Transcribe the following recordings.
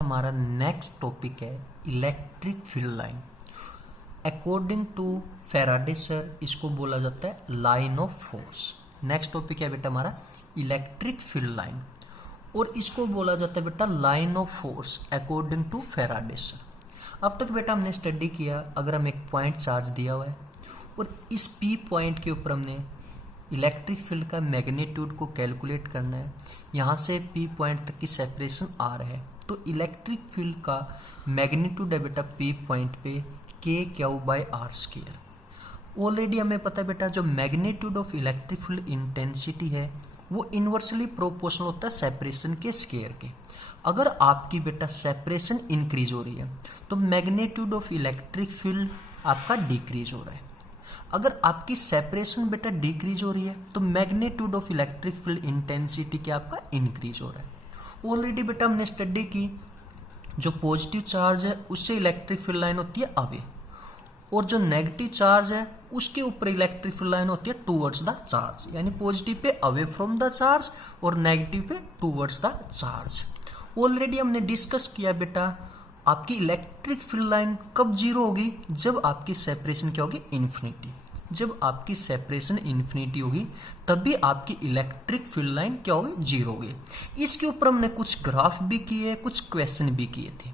हमारा next topic है electric field line. According to Faraday sir इसको बोला जाता है line of force. Next topic है बेटा हमारा इलेक्ट्रिक फील्ड लाइन और इसको बोला जाता है बेटा line of force according to Faraday sir. अब तक बेटा हमने स्टडी किया, अगर हम एक पॉइंट चार्ज दिया हुआ है और इस पी पॉइंट के ऊपर हमने इलेक्ट्रिक फील्ड का मैग्नीट्यूड को कैलकुलेट करना है, यहाँ से पी पॉइंट तक की सेपरेशन आर है, तो इलेक्ट्रिक फील्ड का मैग्नीट्यूड है बेटा पी पॉइंट पे के q by r square. Already हमें पता है बेटा जो magnitude of electric field intensity है वो इन्वर्सली प्रोपोर्शनल होता है सेपरेशन के स्क्वायर के। अगर आपकी बेटा सेपरेशन इंक्रीज हो रही है तो मैग्नीट्यूड ऑफ इलेक्ट्रिक फील्ड आपका डिक्रीज हो रहा है। अगर आपकी सेपरेशन बेटा डिक्रीज हो रही है तो magnitude of electric field intensity क्या आपका इंक्रीज हो रहा है। ऑलरेडी बेटा हमने स्टडी की जो पॉजिटिव चार्ज है उससे इलेक्ट्रिक फील्ड लाइन होती है अवे और जो नेगेटिव चार्ज है उसके ऊपर इलेक्ट्रिक फील्ड लाइन होती है टूवर्ड्स द चार्ज, यानी positive pay away from the charge और नेगेटिव पे टूवर्ड्स द चार्ज। ऑलरेडी हमने डिस्कस किया बेटा आपकी इलेक्ट्रिक फील्ड लाइन कब जीरो होगी, जब आपकी सेपरेशन क्या होगी इन्फिनिटी। जब आपकी सेपरेशन इन्फिनिटी होगी तभी आपकी इलेक्ट्रिक फील्ड लाइन क्या होगी जीरो होगी। इसके ऊपर हमने कुछ ग्राफ भी किए, कुछ क्वेश्चन भी किए थे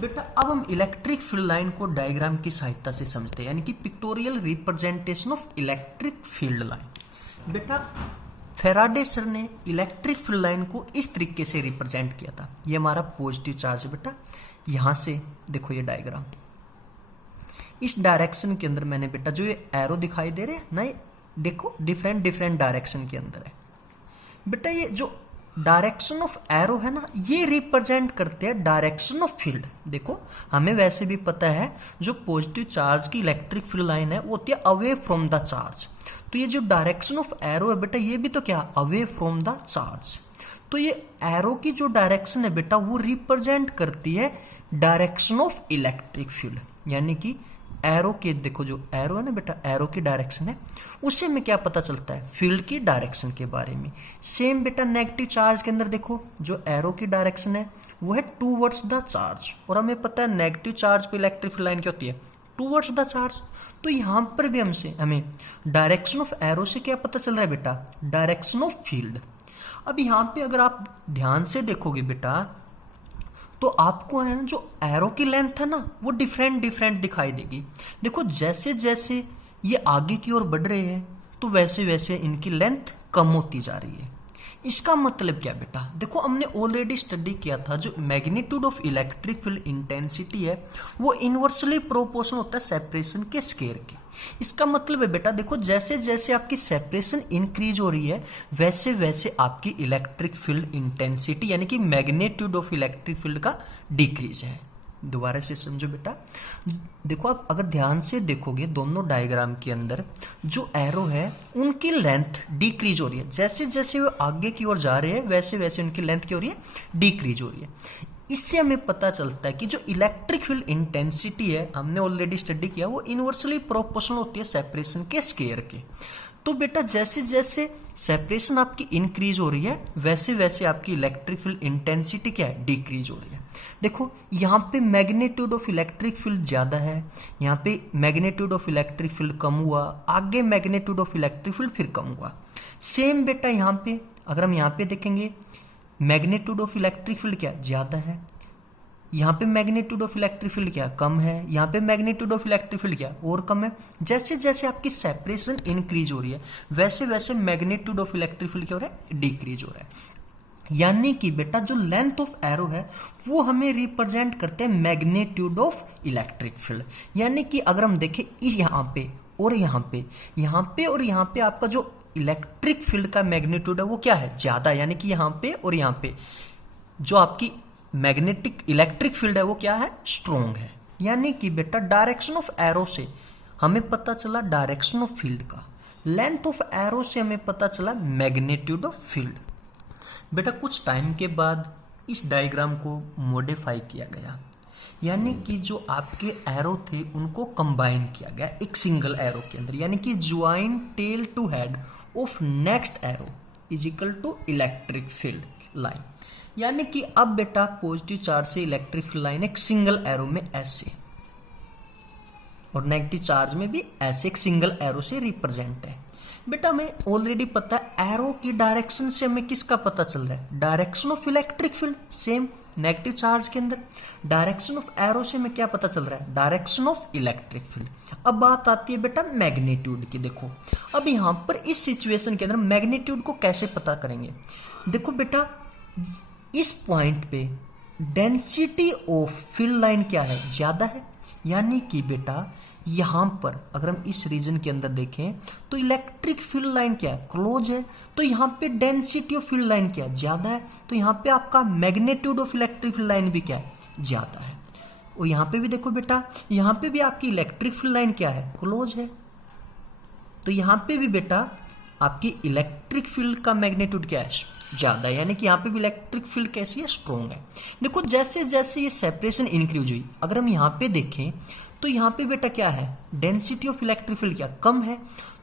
बेटा। अब हम इलेक्ट्रिक फील्ड लाइन को डायग्राम की सहायता से समझते हैं, यानी कि pictorial representation of electric field line. बेटा फैराडे सर ने इलेक्ट्रिक फील्ड लाइन को इस तरीके से रिप्रेजेंट किया था। ये हमारा पॉजिटिव चार्ज है बेटा, यहां से देखो ये डायग्राम, इस डायरेक्शन के अंदर मैंने बेटा जो ये एरो दिखाई दे रहे हैं ना, ये देखो डिफरेंट डिफरेंट डायरेक्शन के अंदर है बेटा। ये जो डायरेक्शन ऑफ एरो है ना, ये रिप्रेजेंट करते हैं डायरेक्शन ऑफ फील्ड। देखो हमें वैसे भी पता है जो पॉजिटिव चार्ज की इलेक्ट्रिक फील्ड लाइन है वो होती है अवे फ्रॉम द चार्ज, तो ये जो डायरेक्शन ऑफ एरो है बेटा ये भी तो क्या अवे फ्रॉम द चार्ज। तो ये एरो की जो डायरेक्शन है बेटा वो रिप्रेजेंट करती है डायरेक्शन ऑफ इलेक्ट्रिक फील्ड, यानी कि एरो के देखो जो एरो है ना बेटा, एरो की डायरेक्शन है, उससे हमें क्या पता चलता है फील्ड की डायरेक्शन के बारे में। सेम बेटा नेगेटिव चार्ज के अंदर देखो जो एरो की डायरेक्शन है वो है टूवर्ड्स द चार्ज, और हमें पता है नेगेटिव चार्ज पे इलेक्ट्रिक फील्ड लाइन क्या होती है टूवर्ड्स द चार्ज। तो यहाँ पर भी हमें डायरेक्शन ऑफ एरो से क्या पता चल रहा है बेटा डायरेक्शन ऑफ फील्ड। अब यहाँ पे अगर आप ध्यान से देखोगे बेटा तो आपको है ना जो एरो की लेंथ है ना वो डिफरेंट डिफरेंट दिखाई देगी। देखो जैसे जैसे ये आगे की ओर बढ़ रहे हैं तो वैसे वैसे इनकी लेंथ कम होती जा रही है। इसका मतलब क्या बेटा, देखो हमने ऑलरेडी स्टडी किया था जो magnitude of electric field intensity है वो इन्वर्सली प्रोपोर्शनल होता है सेपरेशन के स्क्वायर के। इसका मतलब है बेटा देखो जैसे जैसे आपकी सेपरेशन इंक्रीज हो रही है वैसे वैसे आपकी इलेक्ट्रिक फील्ड इंटेंसिटी यानी कि मैग्नीट्यूड ऑफ इलेक्ट्रिक फील्ड का डिक्रीज है। दोबारा से समझो बेटा, देखो आप अगर ध्यान से देखोगे दोनों डायग्राम के अंदर जो एरो है उनकी लेंथ डिक्रीज हो रही है, जैसे जैसे वो आगे की ओर जा रहे हैं वैसे वैसे उनकी लेंथ क्या हो रही है डिक्रीज हो रही है। इससे हमें पता चलता है कि जो इलेक्ट्रिक फील्ड इंटेंसिटी है हमने ऑलरेडी स्टडी किया वो इन्वर्सली प्रोपोर्शनल होती है सेपरेशन के स्क्वायर के। तो बेटा जैसे जैसे सेपरेशन आपकी इंक्रीज हो रही है वैसे वैसे आपकी इलेक्ट्रिक फील्ड इंटेंसिटी क्या है डिक्रीज हो रही है। देखो यहाँ पे मैग्नीट्यूड ऑफ इलेक्ट्रिक फील्ड ज़्यादा है, यहाँ पे मैग्नीट्यूड ऑफ इलेक्ट्रिक फील्ड कम हुआ, आगे मैग्नीट्यूड ऑफ इलेक्ट्रिक फील्ड फिर कम हुआ। सेम बेटा यहाँ पे अगर हम यहाँ पे देखेंगे मैग्नीट्यूड ऑफ इलेक्ट्रिक फील्ड क्या ज़्यादा है, यहाँ पे मैग्नीट्यूड ऑफ इलेक्ट्रिक फील्ड क्या कम है, यहाँ पे मैग्नीट्यूड ऑफ इलेक्ट्रिक फील्ड क्या और कम है। जैसे जैसे आपकी सेपरेशन इंक्रीज हो रही है वैसे वैसे मैग्नीट्यूड ऑफ इलेक्ट्रिक फील्ड क्या हो रहा है डिक्रीज हो रहा है। यानी कि बेटा जो लेंथ ऑफ एरो है वो हमें रिप्रेजेंट करते हैं मैग्नीट्यूड ऑफ इलेक्ट्रिक फील्ड। यानी कि अगर हम देखें इस यहाँ पे और यहाँ पे, यहाँ पे और यहाँ पे आपका जो इलेक्ट्रिक फील्ड का मैग्नीट्यूड है वो क्या है ज़्यादा, यानी कि यहाँ पे और यहाँ पे जो आपकी मैग्नेटिक इलेक्ट्रिक फील्ड है वो क्या है स्ट्रोंग है। यानी कि बेटा डायरेक्शन ऑफ एरो से हमें पता चला डायरेक्शन ऑफ फील्ड का, लेंथ ऑफ एरो से हमें पता चला मैग्नीट्यूड ऑफ फील्ड। बेटा कुछ टाइम के बाद इस डायग्राम को मॉडिफाई किया गया, यानी कि जो आपके एरो थे उनको कंबाइन किया गया एक सिंगल एरो के अंदर, यानी कि join tail to head of next arrow is equal to electric field line. यानी कि अब बेटा पॉजिटिव चार्ज से इलेक्ट्रिक फील्ड लाइन एक सिंगल एरो में ऐसे, और नेगेटिव चार्ज में भी ऐसे एक सिंगल एरो से रिप्रेजेंट है। बेटा हमें ऑलरेडी पता है एरो की डायरेक्शन से हमें किसका पता चल रहा है, direction of electric field. Same negative charge के अंदर डायरेक्शन ऑफ एरो से हमें क्या पता चल रहा है, डायरेक्शन ऑफ इलेक्ट्रिक फील्ड। अब बात आती है बेटा मैग्नीट्यूड की। देखो अब यहां पर इस सिचुएशन के अंदर मैग्नीट्यूड को कैसे पता करेंगे। देखो बेटा इस पॉइंट पे डेंसिटी ऑफ फील्ड लाइन क्या है, ज्यादा है, यानी कि बेटा यहां पर अगर हम इस रीजन के अंदर देखें तो इलेक्ट्रिक फील्ड लाइन क्या है, क्लोज है, तो यहां पे डेंसिटी ऑफ फील्ड लाइन क्या है, ज्यादा है, तो यहां पे आपका magnitude of electric field line भी क्या है, ज्यादा है। और यहां पे भी देखो बेटा, यहां पे भी आपकी इलेक्ट्रिक फील्ड लाइन क्या है, क्लोज है, तो यहां पे भी बेटा आपकी इलेक्ट्रिक फील्ड का मैग्नीट्यूड क्या है, ज्यादा है, यानी कि यहाँ पे भी इलेक्ट्रिक फील्ड कैसी है, स्ट्रॉन्ग है। देखो जैसे जैसे ये सेपरेशन इंक्रीज हुई, अगर हम यहाँ पे देखें तो यहाँ पे बेटा क्या है, डेंसिटी ऑफ इलेक्ट्रिक फील्ड क्या कम है,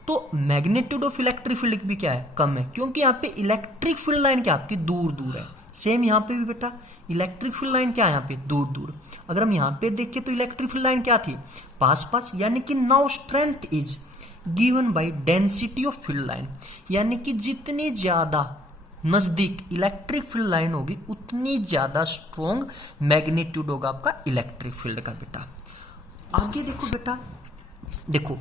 तो मैग्नीट्यूड ऑफ इलेक्ट्रिक फील्ड भी क्या है, कम है, क्योंकि यहाँ पे इलेक्ट्रिक फील्ड लाइन क्या आपकी दूर दूर है। सेम यहाँ पे भी बेटा इलेक्ट्रिक फील्ड लाइन क्या है, यहाँ पे दूर दूर। अगर हम यहाँ पे देखें तो इलेक्ट्रिक फील्ड लाइन क्या थी, पास पास, यानी कि now strength is given by density of field line, यानी कि जितनी ज्यादा नजदीक इलेक्ट्रिक फील्ड लाइन होगी उतनी ज्यादा स्ट्रॉन्ग मैग्नीट्यूड होगा आपका इलेक्ट्रिक फील्ड का। बेटा आगे देखो बेटा, देखो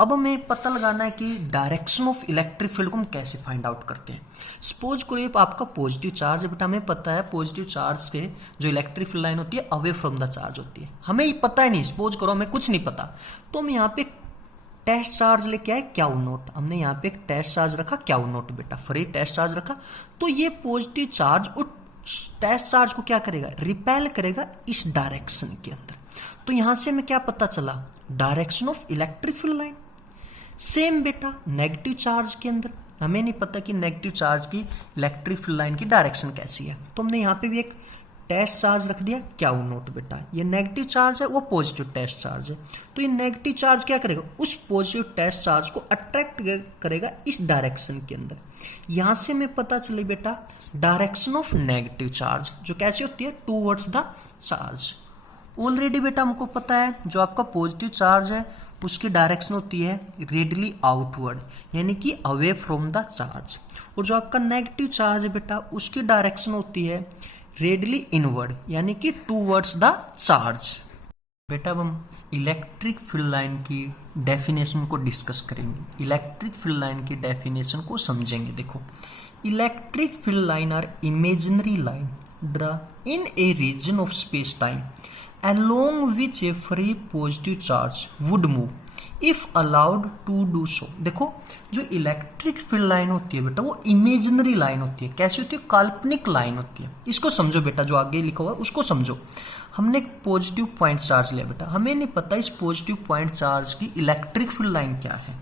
अब हमें पता लगाना है कि डायरेक्शन ऑफ इलेक्ट्रिक फील्ड को हम कैसे फाइंड आउट करते हैं। सपोज करो आपका पॉजिटिव चार्ज है, बेटा हमें पता है पॉजिटिव चार्ज से जो इलेक्ट्रिक फील्ड लाइन होती है अवे फ्रॉम द चार्ज होती है, हमें ये पता ही नहीं, सपोज करो हमें कुछ नहीं पता, तो हम यहाँ पे टेस्ट चार्ज लेके आए क्यू नोट, हमने यहाँ पे एक टेस्ट चार्ज रखा क्यू नोट बेटा, फ्री टेस्ट चार्ज रखा, तो ये पॉजिटिव चार्ज उस टेस्ट चार्ज को क्या करेगा, रिपेल करेगा इस डायरेक्शन के अंदर। तो यहां से हमें क्या पता चला, direction of electric field line. Same बेटा नेगेटिव चार्ज के अंदर हमें नहीं पता कि नेगेटिव चार्ज की इलेक्ट्रिक फील्ड लाइन की डायरेक्शन कैसी है, तो हमने यहाँ पे भी एक टेस्ट चार्ज रख दिया क्यू नोट बेटा, ये नेगेटिव चार्ज है, वो पॉजिटिव टेस्ट चार्ज है, तो ये नेगेटिव चार्ज क्या करेगा, उस पॉजिटिव टेस्ट चार्ज को अट्रैक्ट करेगा इस डायरेक्शन के अंदर। यहां से हमें पता चले बेटा डायरेक्शन ऑफ नेगेटिव चार्ज जो कैसी होती है, टूवर्ड्स द चार्ज। ऑलरेडी बेटा हमको पता है जो आपका पॉजिटिव चार्ज है उसकी डायरेक्शन होती है रेडियली आउटवर्ड, यानी कि अवे फ्रॉम द चार्ज, और जो आपका नेगेटिव चार्ज है बेटा उसकी डायरेक्शन होती है रेडियली इनवर्ड, यानी कि टूवर्ड्स द चार्ज। बेटा अब हम इलेक्ट्रिक फील्ड लाइन की डेफिनेशन को डिस्कस करेंगे, इलेक्ट्रिक फील्ड लाइन की डेफिनेशन को समझेंगे। देखो electric field line are imaginary line draw in a region of space time along which a free positive charge would move if allowed to do so। देखो जो electric field line होती है बेटा वो इमेजिनरी लाइन होती है, कैसी होती है, काल्पनिक लाइन होती है। इसको समझो बेटा, जो आगे लिखा हुआ है उसको समझो। हमने एक पॉजिटिव पॉइंट चार्ज लिया बेटा, हमें नहीं पता इस पॉजिटिव पॉइंट चार्ज की इलेक्ट्रिक फील्ड लाइन क्या है,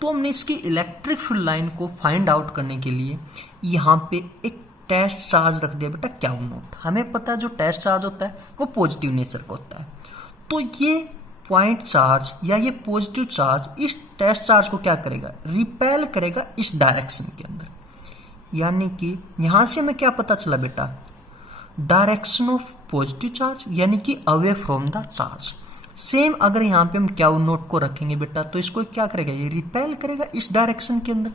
तो हमने इसकी इलेक्ट्रिक फील्ड लाइन को फाइंड आउट करने के लिए यहाँ पे एक टेस्ट चार्ज रख दिया बेटा क्यू नोट। हमें पता है जो टेस्ट चार्ज होता है वो पॉजिटिव नेचर का होता है, तो ये पॉइंट चार्ज या ये पॉजिटिव चार्ज इस टेस्ट चार्ज को क्या करेगा, रिपेल करेगा इस डायरेक्शन के अंदर, यानी कि यहां से हमें क्या पता चला बेटा, डायरेक्शन ऑफ पॉजिटिव चार्ज यानी कि away from the charge. Same अगर यहाँ पे हम क्यू नोट को रखेंगे बेटा तो इसको क्या करेगा, ये रिपेल करेगा इस डायरेक्शन के अंदर।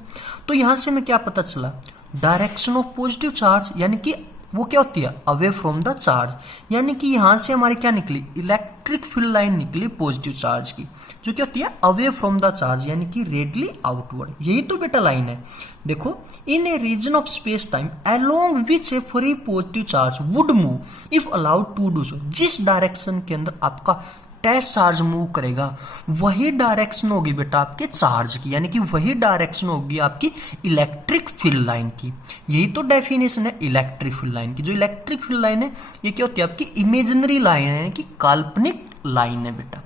तो यहां से हमें क्या पता चला, डायरेक्शन ऑफ पॉजिटिव चार्ज यानी कि वो क्या होती है, अवे फ्रॉम द चार्ज, यानी कि यहां से हमारी क्या निकली, इलेक्ट्रिक फील्ड लाइन निकली पॉजिटिव चार्ज की, जो क्या होती है अवे फ्रॉम द चार्ज यानी कि रेडियली आउटवर्ड। यही तो बेटा लाइन है। देखो in a region of space time along which a free positive charge would move if allowed to do so, जिस डायरेक्शन के अंदर आपका टेस्ट चार्ज मूव करेगा वही डायरेक्शन होगी बेटा आपके चार्ज की, यानी कि वही डायरेक्शन होगी आपकी इलेक्ट्रिक फील्ड लाइन की। यही तो डेफिनेशन है इलेक्ट्रिक फील्ड लाइन की। जो इलेक्ट्रिक फील्ड लाइन है ये क्या होती है आपकी इमेजिनरी लाइन है, कि काल्पनिक लाइन है बेटा।